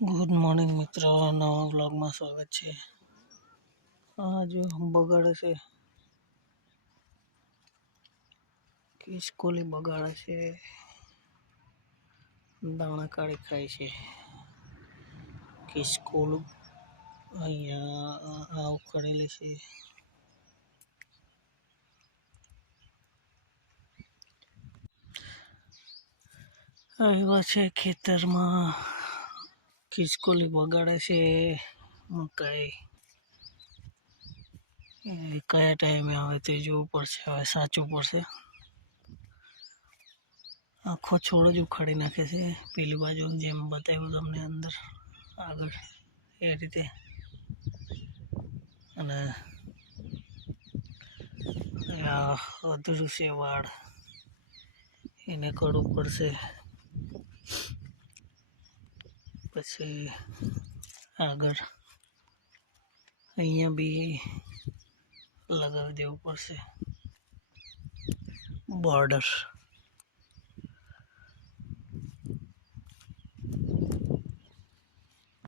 Good morning મિત્રો, નવા વ્લોગમાં સ્વાગત છે. આજે બગાડે છે, ખિસકોલી બગાડે છે, દાણા કાઢી ખાય છે. ખિસકોલું અહીંયા આ ઉખડેલી છે. આવ્યા છે ખેતરમાં, ખિસકોલી બગાડે છે મકાઈ. કયા ટાઈમે આવે તે જોવું પડશે, હવે સાચવું પડશે. આખો છોડ જ ઉખાડી નાખે છે પેલી બાજુ, જેમ બતાવ્યું તમને અંદર આગળ એ રીતે. અને આ અધૂરું છે વાળ, એને કરવું પડશે. પછી આગળ અહીંયા બી લગાવી દેવું પડશે બોર્ડર.